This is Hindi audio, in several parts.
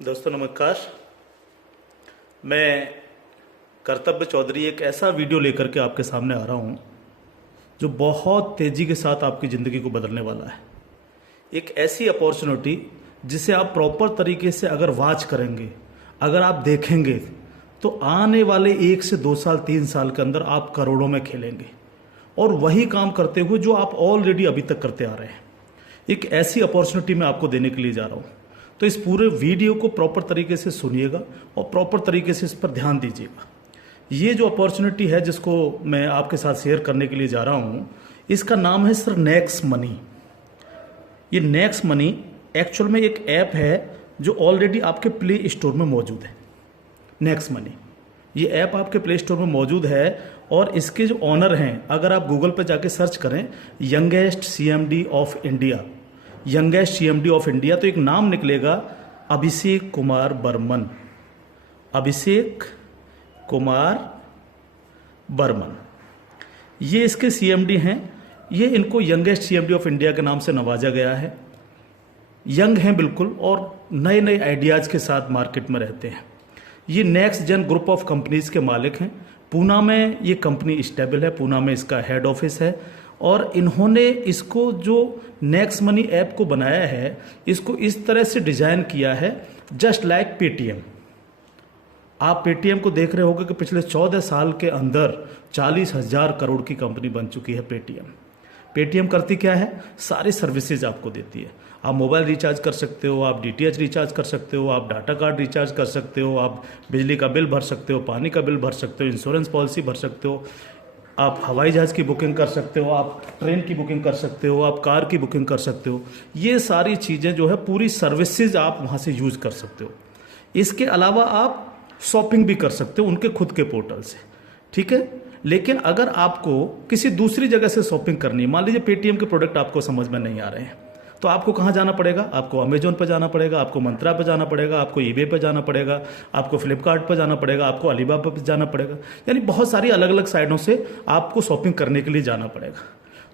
दोस्तों नमस्कार। मैं कर्तव्य चौधरी एक ऐसा वीडियो लेकर के आपके सामने आ रहा हूँ जो बहुत तेज़ी के साथ आपकी ज़िंदगी को बदलने वाला है। एक ऐसी अपॉर्चुनिटी जिसे आप प्रॉपर तरीके से अगर वॉच करेंगे, अगर आप देखेंगे तो आने वाले 1 से 2 साल 3 साल के अंदर आप करोड़ों में खेलेंगे और वही काम करते हुए जो आप ऑलरेडी अभी तक करते आ रहे हैं। एक ऐसी अपॉर्चुनिटी मैं आपको देने के लिए जा रहा हूँ, तो इस पूरे वीडियो को प्रॉपर तरीके से सुनिएगा और प्रॉपर तरीके से इस पर ध्यान दीजिएगा। ये जो अपॉर्चुनिटी है जिसको मैं आपके साथ शेयर करने के लिए जा रहा हूँ, इसका नाम है सर नेक्स्ट मनी। ये नेक्स्ट मनी एक्चुअल में एक ऐप है जो ऑलरेडी आपके प्ले स्टोर में मौजूद है। नेक्स्ट मनी ये ऐप आपके प्ले स्टोर में मौजूद है और इसके जो ऑनर हैं, अगर आप गूगल पर जाके सर्च करें youngest CMD of India, youngest CMD of India, तो एक नाम निकलेगा अभिषेक कुमार बर्मन। अभिषेक कुमार बर्मन ये इसके सीएमडी हैं। ये इनको यंगेस्ट सीएमडी ऑफ इंडिया के नाम से नवाजा गया है। यंग हैं बिल्कुल और नए नए आइडियाज़ के साथ मार्केट में रहते हैं। ये next gen group of companies के मालिक हैं। पूना में ये कंपनी स्टेबल है, पूना में इसका हेड ऑफिस है और इन्होंने इसको जो नेक्स्ट मनी ऐप को बनाया है, इसको इस तरह से डिज़ाइन किया है जस्ट लाइक पेटीएम। आप पेटीएम को देख रहे होंगे कि पिछले 14 साल के अंदर 40,000 करोड़ की कंपनी बन चुकी है पेटीएम। पेटीएम करती क्या है? सारी सर्विसेज आपको देती है। आप मोबाइल रिचार्ज कर सकते हो, आप डीटीएच रिचार्ज कर सकते हो, आप डाटा कार्ड रिचार्ज कर सकते हो, आप बिजली का बिल भर सकते हो, पानी का बिल भर सकते हो, इंश्योरेंस पॉलिसी भर सकते हो, आप हवाई जहाज़ की बुकिंग कर सकते हो, आप ट्रेन की बुकिंग कर सकते हो, आप कार की बुकिंग कर सकते हो। ये सारी चीज़ें जो है पूरी सर्विसेज आप वहाँ से यूज़ कर सकते हो। इसके अलावा आप शॉपिंग भी कर सकते हो उनके खुद के पोर्टल से, ठीक है। लेकिन अगर आपको किसी दूसरी जगह से शॉपिंग करनी है, मान लीजिए पेटीएम के प्रोडक्ट आपको समझ में नहीं आ रहे हैं, तो आपको कहाँ जाना पड़ेगा? आपको अमेजोन पर जाना पड़ेगा, आपको मंत्रा पर जाना पड़ेगा, आपको ईबे पर जाना पड़ेगा, आपको फ्लिपकार्ट पर जाना पड़ेगा, आपको अलीबाबा पर जाना पड़ेगा। यानी बहुत सारी अलग अलग साइटों से आपको शॉपिंग करने के लिए जाना पड़ेगा।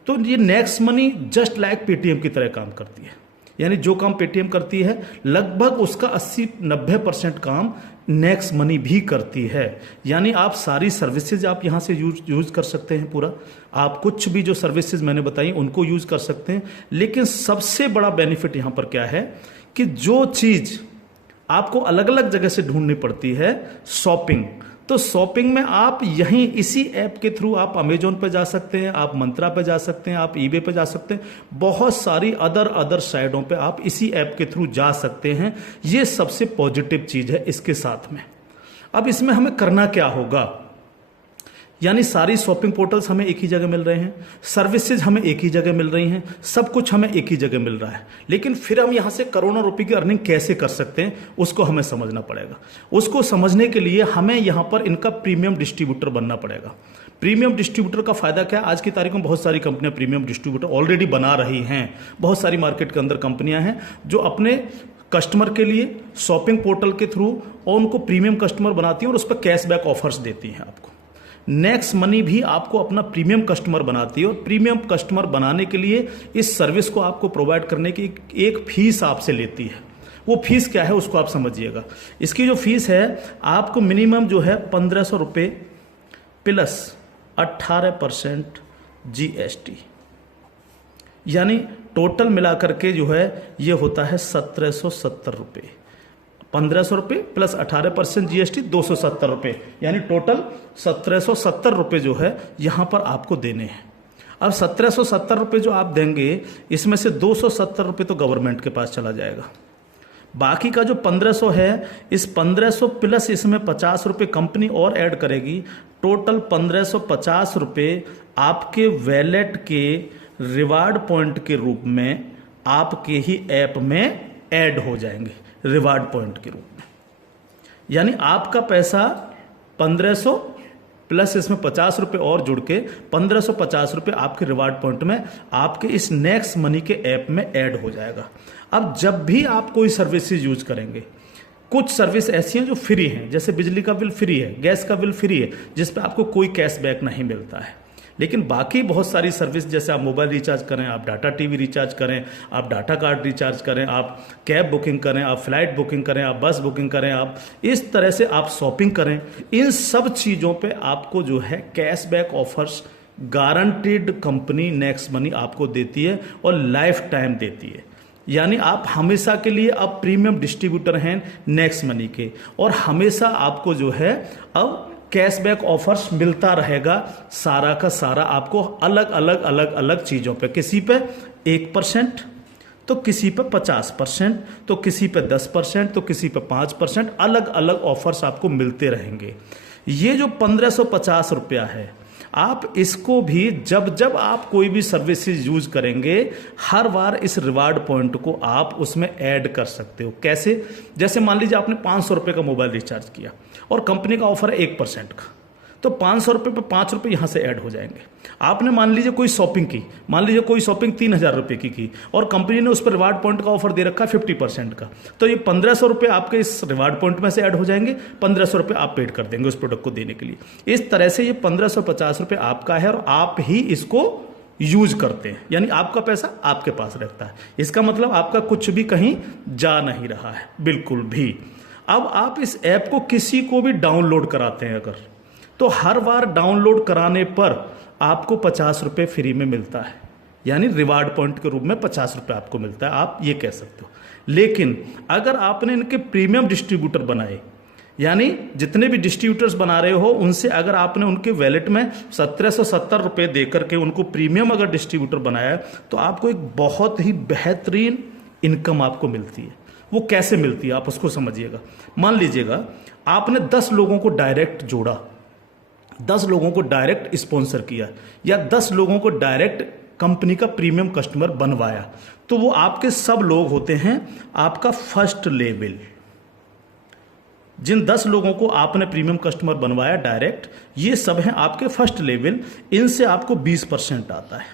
तो ये next money just like Paytm की तरह काम करती है। यानी जो काम पेटीएम करती है लगभग उसका 80-90% काम नेक्स्ट मनी भी करती है। यानी आप सारी सर्विसेज आप यहाँ से यूज कर सकते हैं पूरा। आप कुछ भी जो सर्विसेज मैंने बताई उनको यूज कर सकते हैं। लेकिन सबसे बड़ा बेनिफिट यहाँ पर क्या है कि जो चीज़ आपको अलग अलग जगह से ढूंढनी पड़ती है, शॉपिंग, तो शॉपिंग में आप यहीं इसी ऐप के थ्रू आप अमेजोन पे जा सकते हैं, आप मंत्रा पे जा सकते हैं, आप ईबे पे जा सकते हैं, बहुत सारी अदर साइटों पे आप इसी ऐप के थ्रू जा सकते हैं। ये सबसे पॉजिटिव चीज़ है इसके साथ में। अब इसमें हमें करना क्या होगा? यानी सारी शॉपिंग पोर्टल्स हमें एक ही जगह मिल रहे हैं, सर्विसेज हमें एक ही जगह मिल रही हैं, सब कुछ हमें एक ही जगह मिल रहा है। लेकिन फिर हम यहाँ से करोड़ों रुपए की अर्निंग कैसे कर सकते हैं उसको हमें समझना पड़ेगा। उसको समझने के लिए हमें यहाँ पर इनका प्रीमियम डिस्ट्रीब्यूटर बनना पड़ेगा। प्रीमियम डिस्ट्रीब्यूटर का फायदा क्या है? आज की तारीख में बहुत सारी कंपनियां प्रीमियम डिस्ट्रीब्यूटर ऑलरेडी बना रही हैं। बहुत सारी मार्केट के अंदर कंपनियां हैं जो अपने कस्टमर के लिए शॉपिंग पोर्टल के थ्रू और उनको प्रीमियम कस्टमर बनाती हैं और उस पर कैशबैक ऑफर्स देती हैं आपको। नेक्स्ट मनी भी आपको अपना प्रीमियम कस्टमर बनाती है और प्रीमियम कस्टमर बनाने के लिए इस सर्विस को आपको प्रोवाइड करने की एक फीस आपसे लेती है। वो फीस क्या है उसको आप समझिएगा। इसकी जो फीस है आपको मिनिमम जो है 1,500 रुपये प्लस 18% GST, यानी टोटल मिलाकर के जो है ये होता है 1,770 रुपये। 1,500 रुपये प्लस 18% GST 270 रुपये, यानी टोटल 1,770 रुपये जो है यहाँ पर आपको देने हैं। अब 1,770 रुपये जो आप देंगे, इसमें से 270 रुपये तो गवर्नमेंट के पास चला जाएगा। बाकी का जो 1,500 है, इस 1,500 प्लस इसमें 50 रुपये कंपनी और ऐड करेगी। टोटल 1,550 रुपये आपके वैलेट के रिवार्ड पॉइंट के रूप में आपके ही ऐप में ऐड हो जाएंगे, रिवार्ड पॉइंट के रूप में। यानी आपका पैसा 1,500 प्लस इसमें 50 रुपये और जुड़ के 1,550 रुपये आपके रिवार्ड पॉइंट में आपके इस नेक्स्ट मनी के ऐप में ऐड हो जाएगा। अब जब भी आप कोई सर्विसेज यूज करेंगे, कुछ सर्विस ऐसी हैं जो फ्री हैं, जैसे बिजली का बिल फ्री है, गैस का बिल फ्री है, जिस पे आपको कोई कैशबैक नहीं मिलता है। लेकिन बाकी बहुत सारी सर्विस, जैसे आप मोबाइल रिचार्ज करें, आप डाटा टीवी रिचार्ज करें, आप डाटा कार्ड रिचार्ज करें, आप कैब बुकिंग करें, आप फ्लाइट बुकिंग करें, आप बस बुकिंग करें, आप इस तरह से आप शॉपिंग करें, इन सब चीज़ों पे आपको जो है cashback offers guaranteed company next money आपको देती है और लाइफ टाइम देती है। यानी आप हमेशा के लिए अब प्रीमियम डिस्ट्रीब्यूटर हैं नेक्स्ट मनी के, और हमेशा आपको जो है अब कैशबैक ऑफर्स मिलता रहेगा, सारा का सारा आपको अलग अलग अलग अलग चीज़ों पे, किसी पे 1%, तो किसी पे 50%, तो किसी पे 10%, तो किसी पे 5%, अलग अलग ऑफर्स आपको मिलते रहेंगे। ये जो 1550 रुपया है, आप इसको भी जब जब आप कोई भी सर्विसेज यूज करेंगे, हर बार इस रिवार्ड पॉइंट को आप उसमें ऐड कर सकते हो। कैसे? जैसे मान लीजिए आपने 500 रुपये का मोबाइल रिचार्ज किया और कंपनी का ऑफर है 1% का, तो 500 रुपये पे 5 रुपये यहाँ से ऐड हो जाएंगे। आपने मान लीजिए कोई शॉपिंग की, मान लीजिए कोई शॉपिंग 3000 रुपये की और कंपनी ने उस पर रिवार्ड पॉइंट का ऑफर दे रखा है 50% का, तो ये 1500 रुपये आपके इस रिवार्ड पॉइंट में से ऐड हो जाएंगे, 1500 रुपये आप पेड कर देंगे उस प्रोडक्ट को देने के लिए। इस तरह से ये 1550 रुपये आपका है और आप ही इसको यूज करते हैं, यानी आपका पैसा आपके पास रहता है। इसका मतलब आपका कुछ भी कहीं जा नहीं रहा है, बिल्कुल भी। अब आप इस ऐप को किसी को भी डाउनलोड कराते हैं अगर, तो हर बार डाउनलोड कराने पर आपको 50 रुपये फ्री में मिलता है, यानी रिवार्ड पॉइंट के रूप में 50 रुपये आपको मिलता है, आप ये कह सकते हो। लेकिन अगर आपने इनके प्रीमियम डिस्ट्रीब्यूटर बनाए, यानी जितने भी डिस्ट्रीब्यूटर्स बना रहे हो उनसे अगर आपने उनके वैलेट में 1770 रुपये दे करके उनको प्रीमियम अगर डिस्ट्रीब्यूटर बनाया, तो आपको एक बहुत ही बेहतरीन इनकम आपको मिलती है। वो कैसे मिलती है आप उसको समझिएगा। मान लीजिएगा आपने 10 लोगों को डायरेक्ट जोड़ा, 10 लोगों को डायरेक्ट स्पॉन्सर किया, या 10 लोगों को डायरेक्ट कंपनी का प्रीमियम कस्टमर बनवाया, तो वो आपके सब लोग होते हैं आपका फर्स्ट लेवल। जिन 10 लोगों को आपने प्रीमियम कस्टमर बनवाया डायरेक्ट, ये सब हैं आपके फर्स्ट लेवल। इनसे आपको 20% आता है।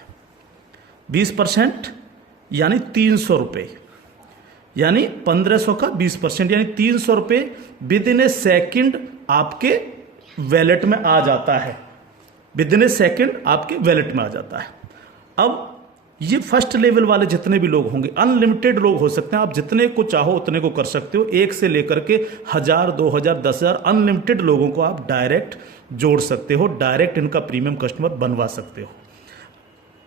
20% यानी 300 रुपये, यानी 1500 का 20%, यानी 300 रुपये विद इन ए सेकेंड आपके वैलेट में आ जाता है। विद इन ए सेकेंड आपके वैलेट में आ जाता है। अब ये फर्स्ट लेवल वाले जितने भी लोग होंगे, अनलिमिटेड लोग हो सकते हैं, आप जितने को चाहो उतने को कर सकते हो, 1 से लेकर के 1000, 2000, 10,000 अनलिमिटेड लोगों को आप डायरेक्ट जोड़ सकते हो, डायरेक्ट इनका प्रीमियम कस्टमर बनवा सकते हो।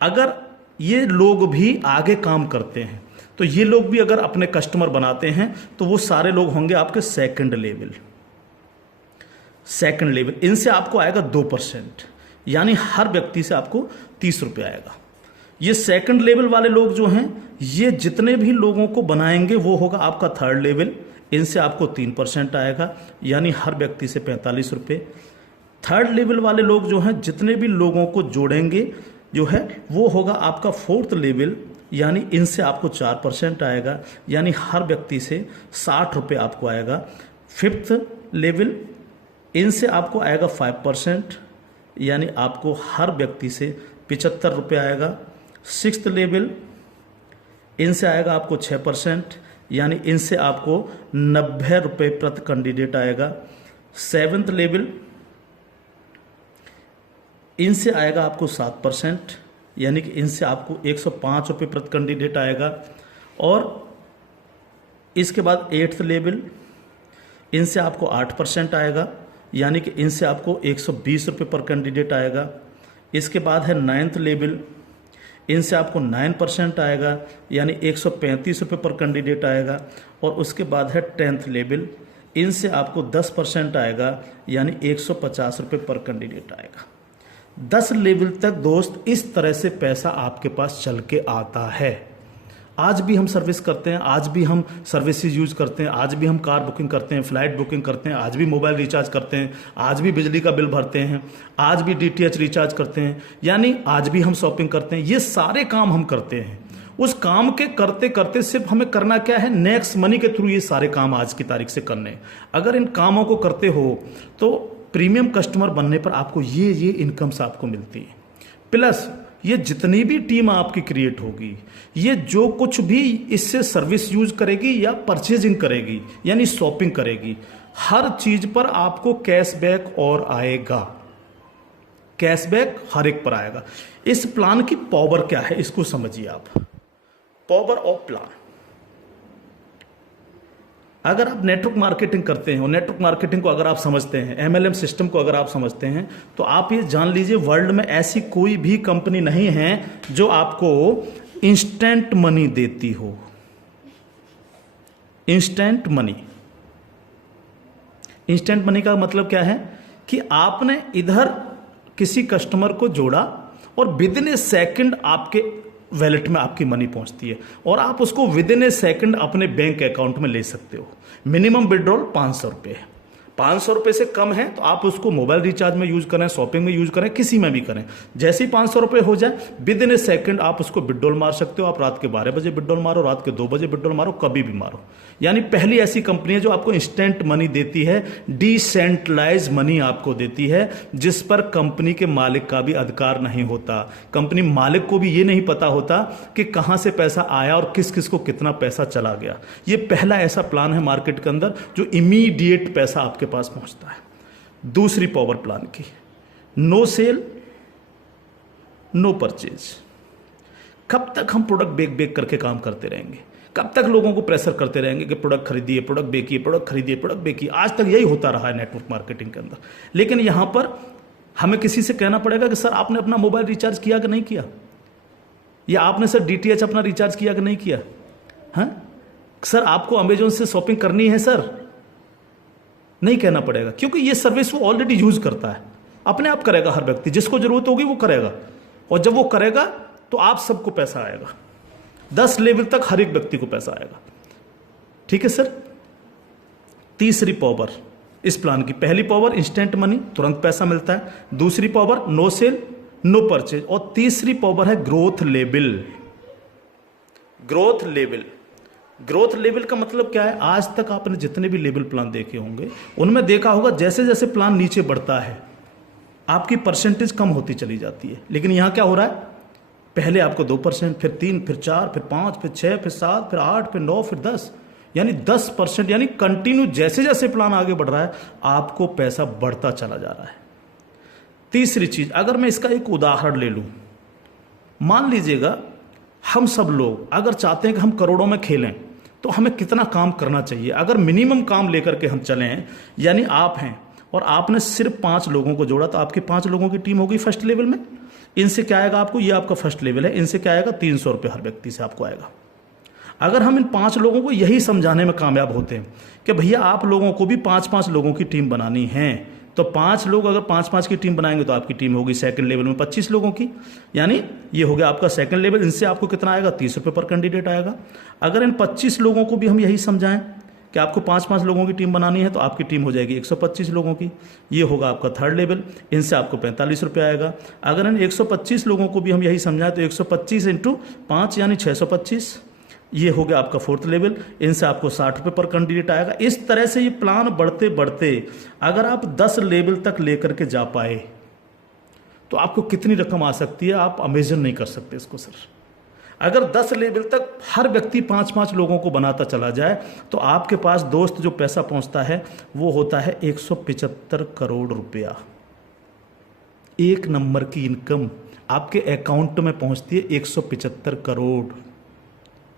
अगर ये लोग भी आगे काम करते हैं, तो ये लोग भी अगर अपने कस्टमर बनाते हैं, तो वो सारे लोग होंगे आपके सेकंड लेवल। सेकंड लेवल, इनसे आपको आएगा 2%, यानी हर व्यक्ति से आपको 30 रुपये आएगा। ये सेकंड लेवल वाले लोग जो हैं, ये जितने भी लोगों को बनाएंगे वो होगा आपका थर्ड लेवल। इनसे आपको 3% आएगा, यानी हर व्यक्ति से 45 रुपये। थर्ड लेवल वाले लोग जो हैं, जितने भी लोगों को जोड़ेंगे जो है, वो होगा आपका फोर्थ लेवल, यानी इनसे आपको 4% आएगा, यानी हर व्यक्ति से 60 रुपये आपको आएगा। फिफ्थ लेवल, इनसे आपको आएगा 5%, यानी आपको हर व्यक्ति से 75 रुपये आएगा। सिक्स्थ लेवल, इनसे आएगा आपको 6%, यानी इनसे आपको 90 रुपये प्रति कैंडिडेट आएगा। सेवन्थ लेवल, इनसे आएगा आपको 7%, यानी कि इनसे आपको 105 रुपये प्रति कैंडिडेट आएगा। और इसके बाद 8th लेवल, इनसे आपको 8% आएगा, यानी कि इनसे आपको 120 रुपये पर कैंडिडेट आएगा। इसके बाद है 9th लेवल, इनसे आपको 9% आएगा, यानी 135 रुपये पर कैंडिडेट आएगा। और उसके बाद है 10th लेवल, इनसे आपको 10% आएगा, यानी 150 रुपये पर कैंडिडेट आएगा। 10 लेवल तक दोस्त इस तरह से पैसा आपके पास चल के आता है। आज भी हम सर्विस करते हैं, आज भी हम सर्विसेज यूज करते हैं, आज भी हम कार बुकिंग करते हैं, फ्लाइट बुकिंग करते हैं, आज भी मोबाइल रिचार्ज करते हैं, आज भी बिजली का बिल भरते हैं, आज भी DTH रिचार्ज करते हैं, यानी आज भी हम शॉपिंग करते हैं। ये सारे काम हम करते हैं। उस काम के करते करते सिर्फ हमें करना क्या है, नेक्स्ट मनी के थ्रू ये सारे काम आज की तारीख से करने हैं। अगर इन कामों को करते हो तो प्रीमियम कस्टमर बनने पर आपको ये इनकम्स आपको मिलती है। प्लस ये जितनी भी टीम आपकी क्रिएट होगी, ये जो कुछ भी इससे सर्विस यूज करेगी या परचेजिंग करेगी, यानी शॉपिंग करेगी, हर चीज पर आपको कैशबैक और आएगा। कैशबैक हर एक पर आएगा। इस प्लान की पावर क्या है इसको समझिए आप। पावर ऑफ प्लान, अगर आप नेटवर्क मार्केटिंग करते हैं और नेटवर्क मार्केटिंग को अगर आप समझते हैं, एमएलएम सिस्टम को अगर आप समझते हैं, तो आप ये जान लीजिए वर्ल्ड में ऐसी कोई भी कंपनी नहीं है जो आपको इंस्टेंट मनी देती हो। इंस्टेंट मनी, इंस्टेंट मनी का मतलब क्या है कि आपने इधर किसी कस्टमर को जोड़ा और विद इन ए सेकेंड आपके वैलेट में आपकी मनी पहुंचती है और आप उसको विद इन ए सेकेंड अपने बैंक अकाउंट में ले सकते हो। मिनिमम विड्रॉल 500 रुपये, 500 रुपये से कम है तो आप उसको मोबाइल रिचार्ज में यूज करें, शॉपिंग में यूज करें, किसी में भी करें। जैसे ही 500 रुपये हो जाए विद इन ए सेकेंड आप उसको विड्रॉल मार सकते हो। आप रात के 12 बजे विड्रॉल मारो, रात के 2 बजे विड्रॉल मारो, कभी भी मारो। यानी पहली ऐसी कंपनी है जो आपको इंस्टेंट मनी देती है, डिसेंट्रलाइज मनी आपको देती है, जिस पर कंपनी के मालिक का भी अधिकार नहीं होता। कंपनी मालिक को भी ये नहीं पता होता कि कहां से पैसा आया और किस किस को कितना पैसा चला गया। ये पहला ऐसा प्लान है मार्केट के अंदर जो इमीडिएट पैसा आपके पास पहुंचता है। दूसरी पावर प्लान की, नो सेल नो परचेज। कब तक हम प्रोडक्ट बेक बेक करके काम करते रहेंगे? कब तक लोगों को प्रेशर करते रहेंगे कि प्रोडक्ट खरीदिए, प्रोडक्ट बेचिए, प्रोडक्ट खरीदिए, प्रोडक्ट बेचिए? आज तक यही होता रहा है नेटवर्क मार्केटिंग के अंदर। लेकिन यहां पर हमें किसी से कहना पड़ेगा कि सर आपने अपना मोबाइल रिचार्ज किया कि नहीं किया, या आपने सर डीटीएच अपना रिचार्ज किया कि नहीं किया, हाँ सर आपको अमेजोन से शॉपिंग करनी है सर, नहीं कहना पड़ेगा, क्योंकि ये सर्विस वो ऑलरेडी यूज करता है। अपने आप करेगा, हर व्यक्ति जिसको जरूरत होगी वो करेगा, और जब वो करेगा तो आप सबको पैसा आएगा। 10 लेवल तक हर एक व्यक्ति को पैसा आएगा। ठीक है सर। तीसरी पावर इस प्लान की, पहली पावर इंस्टेंट मनी, तुरंत पैसा मिलता है। दूसरी power no sale no purchase, और तीसरी पावर है growth level. Growth level, growth level का मतलब क्या है? आज तक आपने जितने भी लेवल प्लान देखे होंगे उनमें देखा होगा जैसे जैसे प्लान नीचे बढ़ता है आपकी परसेंटेज कम होती चली जाती है। लेकिन यहां क्या हो रहा है? पहले आपको 2%, फिर 3, फिर 4, फिर 5, फिर 6, फिर 7, फिर 8, फिर 9, फिर 10, यानी 10%, यानी कंटिन्यू जैसे जैसे प्लान आगे बढ़ रहा है आपको पैसा बढ़ता चला जा रहा है। तीसरी चीज, अगर मैं इसका एक उदाहरण ले लूं, मान लीजिएगा हम सब लोग अगर चाहते हैं कि हम करोड़ों में खेलें तो हमें कितना काम करना चाहिए? अगर मिनिमम काम लेकर के हम चलें, यानी आप हैं और आपने सिर्फ 5 लोगों को जोड़ा तो आपकी 5 लोगों की टीम होगी फर्स्ट लेवल में। इनसे क्या आएगा आपको? ये आपका फर्स्ट लेवल है, इनसे क्या आएगा? 300 रुपये हर व्यक्ति से आपको आएगा। अगर हम इन 5 लोगों को यही समझाने में कामयाब होते हैं कि भैया आप लोगों को भी 5-5 लोगों की टीम बनानी है, तो 5 लोग अगर 5-5 की टीम बनाएंगे तो आपकी टीम होगी सेकंड लेवल में 25 लोगों की, यानी ये हो गया आपका सेकंड लेवल। इनसे आपको कितना आएगा? 30 रुपये पर कैंडिडेट आएगा। अगर इन 25 लोगों को भी हम यही समझाएं कि आपको 5-5 लोगों की टीम बनानी है तो आपकी टीम हो जाएगी 125 लोगों की, ये होगा आपका थर्ड लेवल। इनसे आपको 45 रुपये आएगा। अगर इन 125 लोगों को भी हम यही समझाएं तो 125 × 5 यानी 625, ये हो गया आपका फोर्थ लेवल। इनसे आपको 60 रुपये पर कैंडिडेट आएगा। इस तरह से ये प्लान बढ़ते बढ़ते अगर आप 10 लेवल तक लेकर के जा पाए तो आपको कितनी रकम आ सकती है आप इमेजिन नहीं कर सकते इसको सर। अगर 10 लेवल तक हर व्यक्ति 5-5 लोगों को बनाता चला जाए तो आपके पास दोस्त जो पैसा पहुंचता है वो होता है 175 करोड़ रुपया। एक नंबर की इनकम आपके अकाउंट में पहुंचती है 175 करोड़,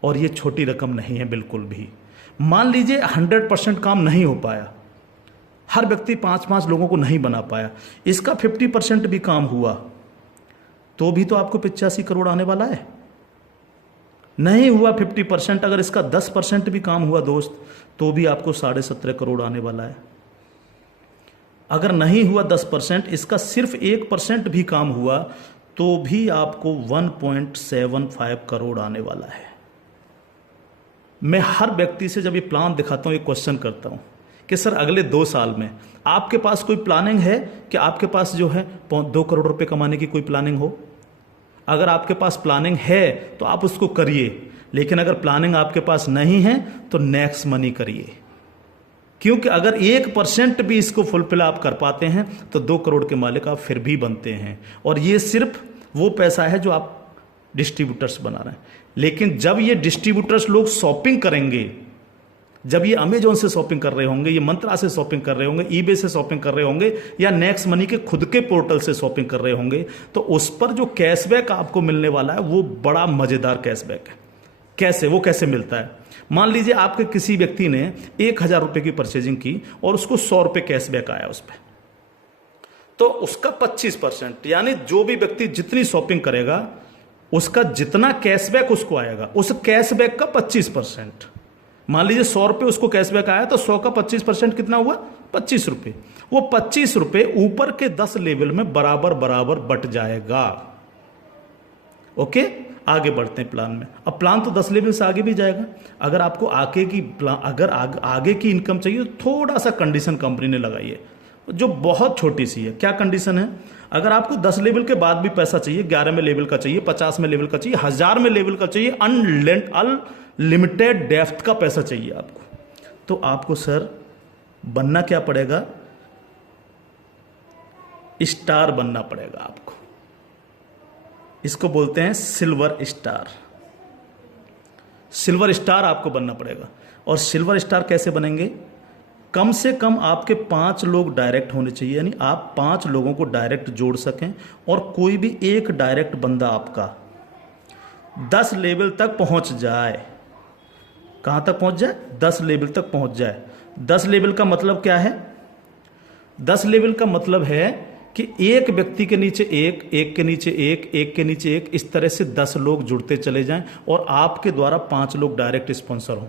और ये छोटी रकम नहीं है बिल्कुल भी। मान लीजिए 100% काम नहीं हो पाया, हर व्यक्ति 5-5 लोगों को नहीं बना पाया, इसका 50% भी काम हुआ तो भी तो आपको 85 करोड़ आने वाला है। नहीं हुआ 50%, अगर इसका 10% भी काम हुआ दोस्त तो भी आपको 17.5 करोड़ आने वाला है। अगर नहीं हुआ 10%, इसका सिर्फ 1% भी काम हुआ तो भी आपको 1.75 करोड़ आने वाला है। मैं हर व्यक्ति से जब ये प्लान दिखाता हूँ ये क्वेश्चन करता हूँ कि सर अगले 2 साल में आपके पास कोई प्लानिंग है कि आपके पास जो है 2 करोड़ रुपए कमाने की कोई प्लानिंग हो? अगर आपके पास प्लानिंग है तो आप उसको करिए, लेकिन अगर प्लानिंग आपके पास नहीं है तो नेक्स्ट मनी करिए, क्योंकि अगर 1% भी इसको फुलफिल आप कर पाते हैं तो 2 करोड़ के मालिक आप फिर भी बनते हैं। और ये सिर्फ वो पैसा है जो आप डिस्ट्रीब्यूटर्स बना रहे हैं। लेकिन जब ये डिस्ट्रीब्यूटर्स लोग शॉपिंग करेंगे जब ये अमेजोन से शॉपिंग कर रहे होंगे, ये मंत्रा से शॉपिंग कर रहे होंगे, ईबे से शॉपिंग कर रहे होंगे, या नेक्स्ट मनी के खुद के पोर्टल से शॉपिंग कर रहे होंगे, तो उस पर जो कैशबैक आपको मिलने वाला है वो बड़ा मजेदार कैशबैक है। कैसे, वो कैसे मिलता है? मान लीजिए आपके किसी व्यक्ति ने 1,000 रुपए की परचेजिंग की और उसको 100 रुपए कैशबैक आया उस पर, तो उसका 25%, यानी जो भी व्यक्ति जितनी शॉपिंग करेगा उसका जितना कैशबैक उसको आएगा, उस कैशबैक का 25%। मान लीजिए 100 रुपए उसको कैशबैक आया, तो 100 का 25% कितना हुआ? 25 रुपए। वो 25 रुपए ऊपर के 10 लेवल में बराबर बराबर बट जाएगा। ओके, आगे बढ़ते हैं प्लान में। अब प्लान तो 10 लेवल से आगे भी जाएगा। अगर आपको आगे की इनकम चाहिए तो थोड़ा सा कंडीशन कंपनी ने लगाई है, जो बहुत छोटी सी है। क्या कंडीशन है? अगर आपको 10 लेवल के बाद भी पैसा चाहिए, 11 में लेवल का चाहिए, 50 में लेवल का चाहिए, 1000 में लेवल का चाहिए, अनलिमिटेड डेप्थ का पैसा चाहिए आपको, तो आपको सर बनना क्या पड़ेगा? स्टार बनना पड़ेगा आपको। इसको बोलते हैं सिल्वर स्टार। सिल्वर स्टार आपको बनना पड़ेगा। और सिल्वर स्टार कैसे बनेंगे? कम से कम आपके 5 लोग डायरेक्ट होने चाहिए, यानी आप 5 लोगों को डायरेक्ट जोड़ सकें, और कोई भी एक डायरेक्ट बंदा आपका 10 लेवल तक पहुंच जाए। कहां तक पहुंच जाए? 10 लेवल तक पहुंच जाए। 10 लेवल का मतलब क्या है? 10 लेवल का मतलब है कि एक व्यक्ति के नीचे एक, एक के नीचे एक, एक के नीचे एक, इस तरह से 10 लोग जुड़ते चले जाएं और आपके द्वारा 5 लोग डायरेक्ट स्पॉन्सर हों।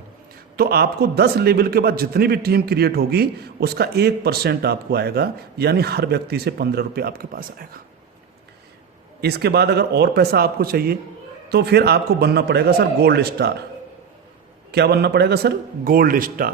तो आपको 10 लेवल के बाद जितनी भी टीम क्रिएट होगी उसका 1% आपको आएगा, यानी हर व्यक्ति से 15 रुपये आपके पास आएगा। इसके बाद अगर और पैसा आपको चाहिए तो फिर आपको बनना पड़ेगा सर गोल्ड स्टार। क्या बनना पड़ेगा सर? Gold star.